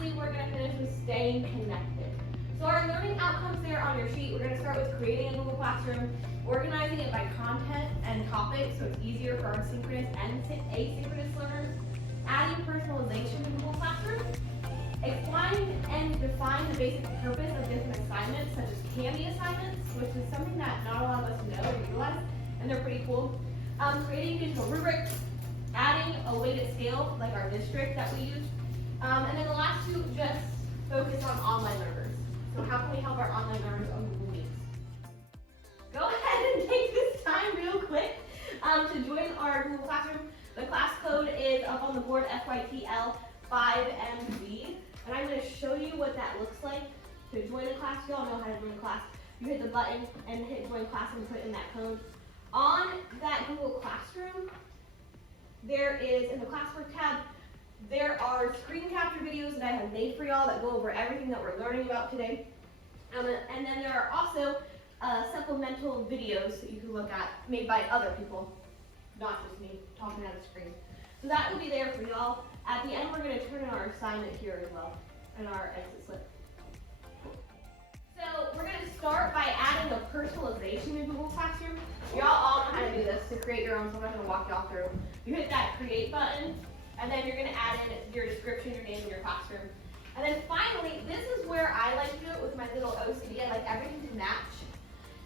lastly, we're going to finish with staying connected. So our learning outcomes there on your sheet, we're going to start with creating a Google Classroom, organizing it by content and topics so it's easier for our synchronous and asynchronous learners, adding personalization to Google Classroom, explain and define the basic purpose of different assignments, such as Candy assignments, which is something that not a lot of us know or utilize, and they're pretty cool. Creating digital rubrics, adding a weighted scale like our district that we use, and then the last two just focus on online learners. So how can we help our online learners on Google Meets? Go ahead and take this time real quick to join our Google Classroom. The class code is up on the board, FYTL5MV, and I'm going to show you what that looks like to join a class. You all know how to join a class. You hit the button and hit join class and put in that code. On that Google Classroom, there is, in the classwork tab, there are screen capture videos that I have made for y'all that go over everything that we're learning about today. And then there are also supplemental videos that you can look at made by other people, not just me talking at a screen. So that will be there for y'all. At the end, we're going to turn in our assignment here as well, and our exit slip. So we're going to start by adding a personalization in Google Classroom. Y'all all know how to do this to create your own, so I'm not going to walk y'all through. You hit that create button, and then you're going to add in your description, your name, and your classroom. And then finally, this is where I like to do it with my little OCD. I like everything to match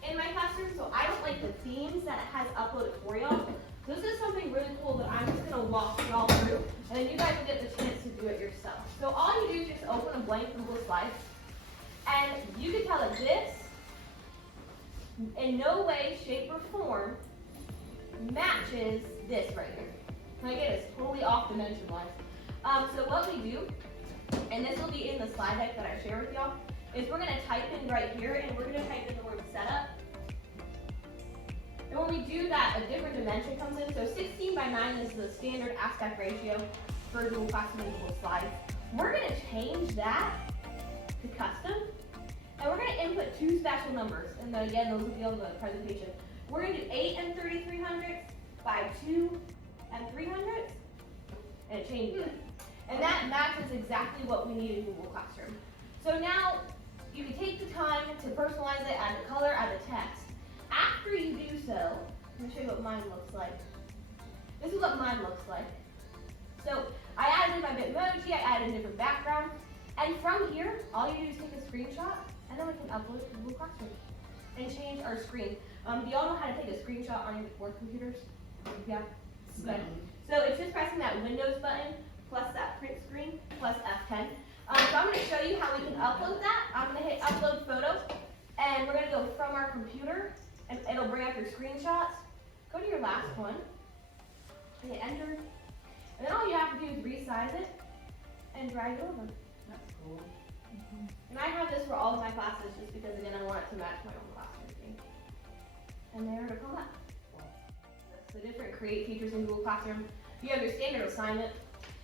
in my classroom, so I don't like the themes that it has uploaded for y'all. This is something really cool that I'm just going to walk y'all through, and then you guys will get the chance to do it yourself. So all you do is just open a blank Google slide, and you can tell it this, in no way, shape, or form, matches this right here. Like it is totally off dimension-wise. So what we do, and this will be in the slide deck that I share with y'all, is we're going to type in right here, and we're going to type in the word setup. And when we do that, a different dimension comes in. So 16 by 9 is the standard aspect ratio for Google Classroom and Google Slides. We're going to change that to custom, and we're going to input two special numbers. And then again, those will be on the presentation. We're going to do 8 and 33/100 by 2 and 300, and it changes it. And that matches exactly what we need in Google Classroom. So now you can take the time to personalize it, add the color, add the text. After you do so, let me show you what mine looks like. This is what mine looks like. So I added in my Bitmoji, I added a different background, and from here, all you do is take a screenshot, and then we can upload it to Google Classroom and change our screen. Do y'all know how to take a screenshot on your work computers? Yeah. Okay. So it's just pressing that Windows button plus that print screen plus F10. So I'm going to show you how we can upload that. I'm going to hit upload photo, and we're going to go from our computer, and it'll bring up your screenshots. Go to your last one, and hit enter, and then all you have to do is resize it and drag it over. That's cool. And I have this for all of my classes just because, again, I want it to match my own class and everything. And there to come up. That's the different create features in Google Classroom. You have your standard assignment.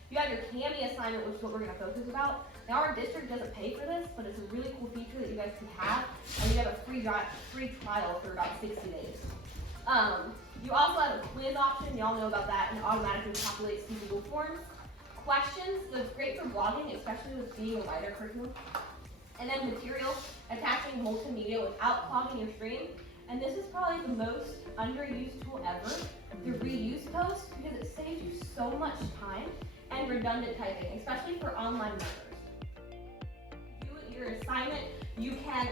You have your Candy assignment, which is what we're going to focus about. Now, our district doesn't pay for this, but it's a really cool feature that you guys can have, and you have a free trial for about 60 days. You also have a quiz option. Y'all know about that, and it automatically populates through Google Forms. Questions, so it's great for blogging, especially with being a wider curriculum. And then material, attaching multimedia without clogging your stream. And this is probably the most underused tool ever, the reuse post, because it saves you so much time and redundant typing, especially for online learners. Do your assignment, you can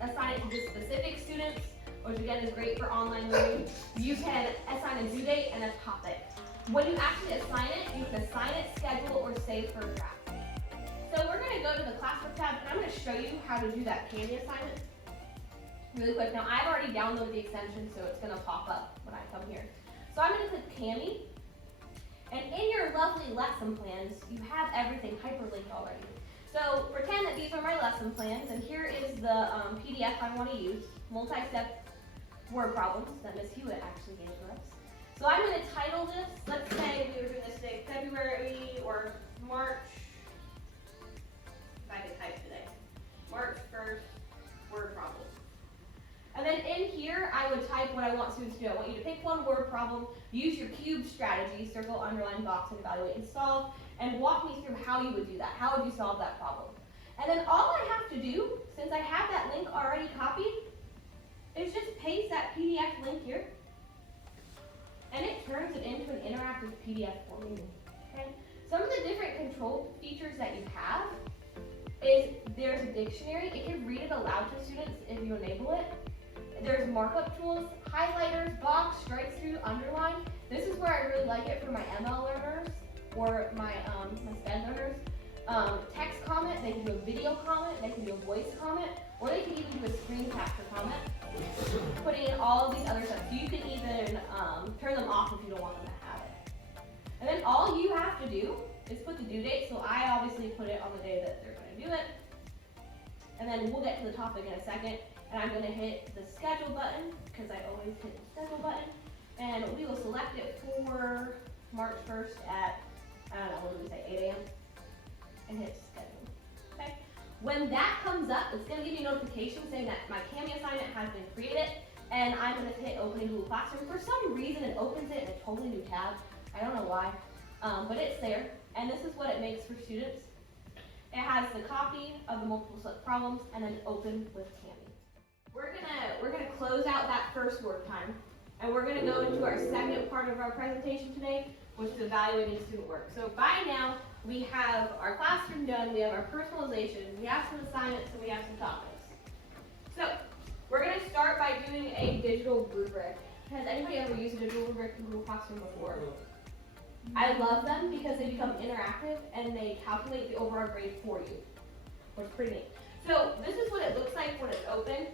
assign it to just specific students, which again is great for online learning. You can assign a due date and a topic. When you actually assign it, you can assign it, schedule, or save for a draft. So we're going to go to the classwork tab, and I'm going to show you how to do that Candy assignment really quick. Now, I've already downloaded the extension, so it's going to pop up when I come here. So I'm going to click Candy, and in your lovely lesson plans, you have everything hyperlinked already. So pretend that these are my lesson plans, and here is the PDF I want to use, multi-step word problems that Ms. Hewitt actually gave to us. So I'm going to title this, let's say we were doing this day, February or March, if I could type today, March 1st, word problem. And then in here, I would type what I want students to do. I want you to pick one word problem, use your cube strategy, circle, underline, box, and evaluate and solve. and walk me through how you would do that. How would you solve that problem? And then all I have to do, since I have that link already copied, is just paste that PDF link here, and it turns it into an interactive PDF for me. Okay? Some of the different control features that you have is there's a dictionary. It can read it aloud to students if you enable it. There's markup tools, highlighters, box, strike through, underline. This is where I really like it for my ML learners or my STEM learners. Text comment, they can do a video comment, they can do a voice comment, or they can even do a screen capture comment. Putting in all of these other stuff. So you can even turn them off if you don't want them to have it. And then all you have to do is put the due date. So I obviously put it on the day that they're going to do it. And then we'll get to the topic in a second. And I'm going to hit the schedule button because I always hit the schedule button. And we will select it for March 1st at, I don't know, what did we say, 8 a.m. and hit schedule. Okay. When that comes up, it's going to give you a notification saying that my Cami assignment has been created, and I'm going to hit open in Google Classroom. For some reason, it opens it in a totally new tab. I don't know why, but it's there, and this is what it makes for students. It has the copy of the multiple select problems, and then open with Cami. We're gonna close out that first work time, and we're gonna go into our second part of our presentation today, which is evaluating student work. So by now, we have our classroom done, we have our personalization, we have some assignments, and we have some topics. So we're going to start by doing a digital rubric. Has anybody ever used a digital rubric in Google Classroom before? I love them because they become interactive and they calculate the overall grade for you, which is pretty neat. So this is what it looks like when it's open.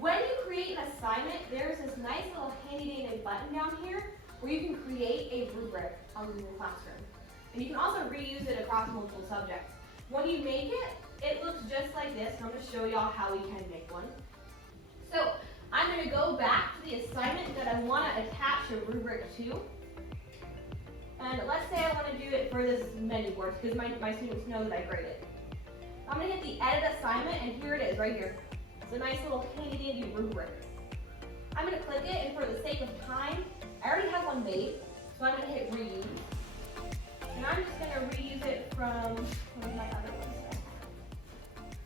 When you create an assignment, there's this nice little handy dandy button down here where you can create a rubric on Google Classroom. And you can also reuse it across multiple subjects. When you make it, it looks just like this, and I'm going to show y'all how we can make one. So I'm going to go back to the assignment that I want to attach a rubric to. And let's say I want to do it for this menu board, because my students know that I grade it. I'm going to hit the edit assignment, and here it is, right here. It's a nice little handy dandy rubric. I'm going to click it, and for the sake of time, I already have one made, so I'm going to hit reuse. And I'm just going to reuse it from one of my other ones.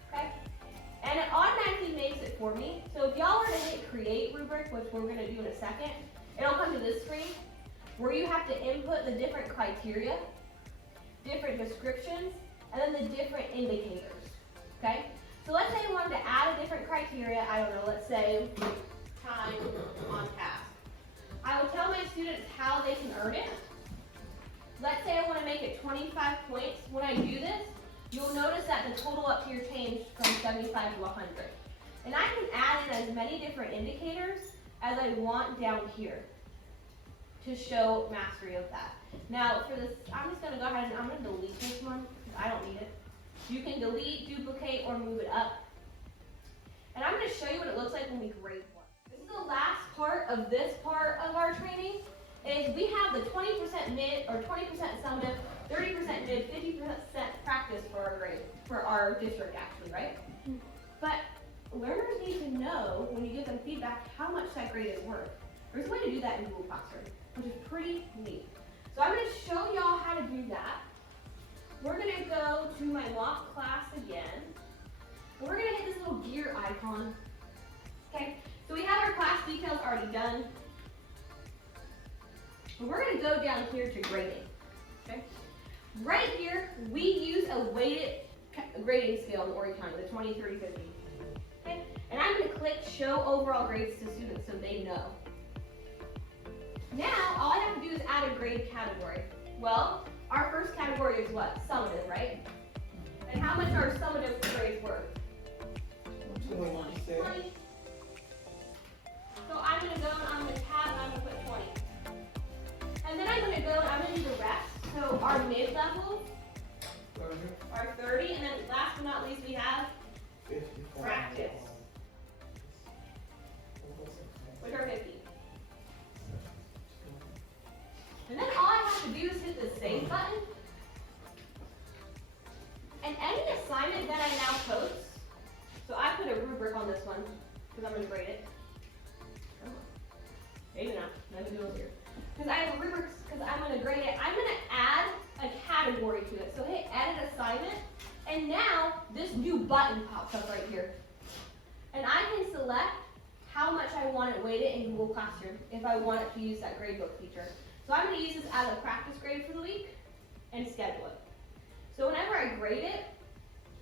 Okay? And it automatically makes it for me. So if y'all were to hit create rubric, which we're going to do in a second, it'll come to this screen where you have to input the different criteria, different descriptions, and then the different indicators. Okay? So let's say I wanted to add a different criteria. I don't know, let's say time on task. I will tell my students how they can earn it. Let's say I want to make it 25 points. When I do this, you'll notice that the total up here changed from 75 to 100. And I can add in as many different indicators as I want down here to show mastery of that. Now for this, I'm just going to go ahead and I'm going to delete this one because I don't need it. You can delete, duplicate, or move it up. And I'm going to show you what it looks like when we grade one. This is the last part of this part of our training. Is we have the 20% mid or 20% summative, 30% mid, 50% practice for our grade, for our district actually, right? But learners need to know when you give them feedback how much that grade is worth. There's a way to do that in Google Classroom, which is pretty neat. So I'm going to show y'all how to do that. We're going to go to my mock class again. And we're going to hit this little gear icon. Okay, so we have our class details already done. We're going to go down here to grading. Okay? Right here, we use a weighted grading scale in Oregon County, the 20, 30, 50. Okay? And I'm going to click show overall grades to students so they know. Now, all I have to do is add a grade category. Well, our first category is what? Summative, right? And how much are summative grades worth? 20. So I'm going to go and I'm going to tab and I'm going to put 20. And then I'm going to go and I'm going to do the rest. So our mid-levels are 30, and then last but not least we have practice, which are 50. And then all I have to do is hit the save button. And any assignment that I now post, so I put a rubric on this one because I'm going to grade it. Maybe not. I'm going to do it here. Because I have a rubric, because I'm going to grade it. I'm going to add a category to it. So hit edit assignment, and now this new button pops up right here. And I can select how much I want it weighted in Google Classroom if I want it to use that gradebook feature. So I'm going to use this as a practice grade for the week and schedule it. So whenever I grade it,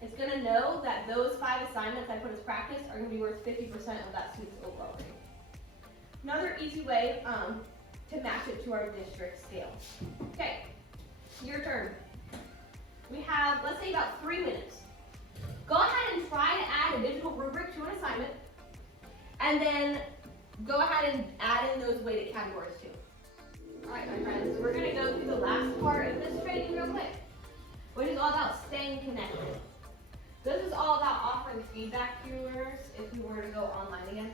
it's going to know that those 5 assignments I put as practice are going to be worth 50% of that student's overall grade. Another easy way to match it to our district scale. Okay, your turn. We have, let's say, about 3 minutes. Go ahead and try to add a digital rubric to an assignment, and then go ahead and add in those weighted categories too. All right, my friends, we're going to go through the last part of this training real quick, which is all about staying connected. This is all about offering feedback to your learners if we were to go online again.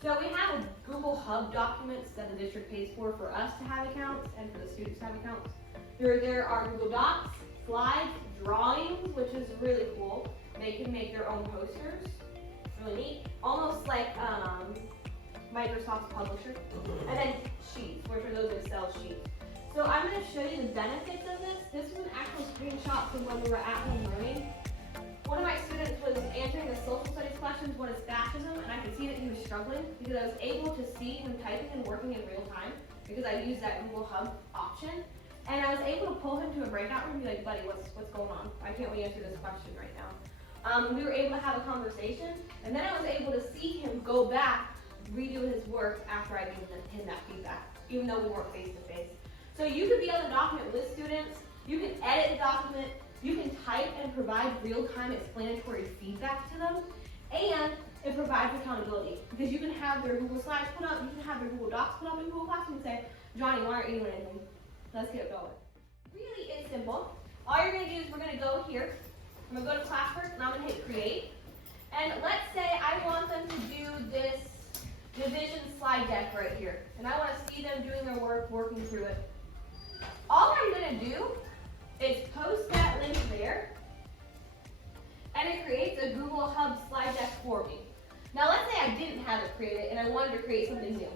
So we have a Google Hub documents that the district pays for us to have accounts and for the students to have accounts. There are Google Docs, slides, drawings, which is really cool. They can make their own posters. It's really neat. Almost like Microsoft's Publisher. And then sheets, which are those Excel sheets. So I'm going to show you the benefits of this. This is an actual screenshot from when we were at home learning. One of my students was answering the social studies questions, what is fascism, and I could see that he was struggling because I was able to see him typing and working in real time because I used that Google Hub option. And I was able to pull him to a breakout room and be like, buddy, what's going on? Why can't we answer this question right now? We were able to have a conversation, and then I was able to see him go back, redo his work after I gave him that feedback, even though we weren't face to face. So you could be on the document with students, you can edit the document, you can type and provide real-time explanatory feedback to them, and it provides accountability because you can have their Google Slides put up, you can have their Google Docs put up in Google Classroom and say, Johnny, why aren't you doing anything? Let's get it going. Really is simple. All you're going to do is we're going to go here. I'm going to go to classwork and I'm going to hit create. And let's say I want them to do this division slide deck right here. And I want to see them doing their work, working through it. All I'm going to do is post that link there. And it creates a Google Hub slide deck for me. Now let's say I didn't have it created and I wanted to create something new.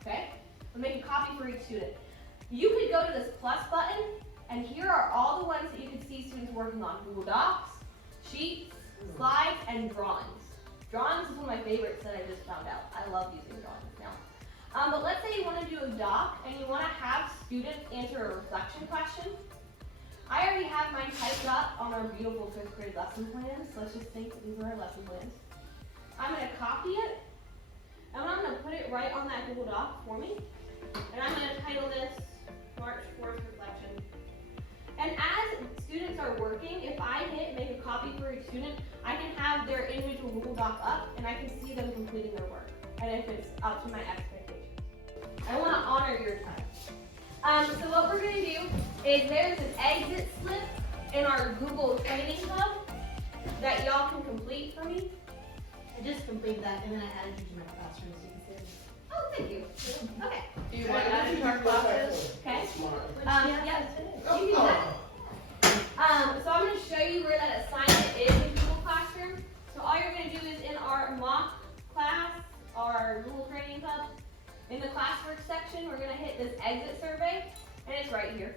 Okay? I'll make a copy for each student. You could go to this plus button, and here are all the ones that you can see students working on. Google Docs, Sheets, Slides, and Drawings. Drawings is one of my favorites that I just found out. I love using drawings now. But let's say you want to do a doc, and you want to have students answer a reflection question. I already have mine typed up on our beautiful 5th grade lesson plans. Let's just think these are our lesson plans. I'm going to copy it, and I'm going to put it right on that Google Doc for me. And I'm going to title this March 4th Reflection. And as students are working, if I hit make a copy for each student, I can have their individual Google Doc up and I can see them completing their work. And if it's up to my expectations. I want to honor your time. So what we're going to do is there's an exit slip in our Google Training Hub that y'all can complete for me. I just completed that and then I added you to my classroom so you can see it. Oh, thank you. Okay. Do you want to add it to our classes? Okay. Yeah, you can do that. So I'm going to show you where that assignment is in Google Classroom. So all you're going to do is in our mock class, our Google Training Hub, in the classwork section, we're going to hit this exit survey, and it's right here.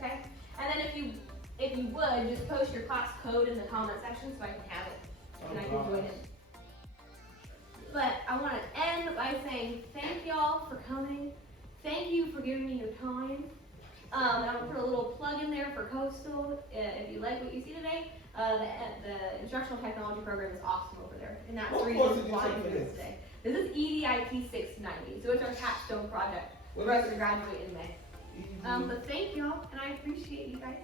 Okay? And then if you would, just post your class code in the comment section so I can have it, and I can join it. But I want to end by saying thank y'all for coming. Thank you for giving me your time. I'm going to put a little plug in there for Coastal. If you like what you see today, the instructional technology program is awesome over there. And that's the reason why I'm here today. This is EDIT 690, so it's our capstone project for us to graduate in May. But thank y'all, and I appreciate you guys.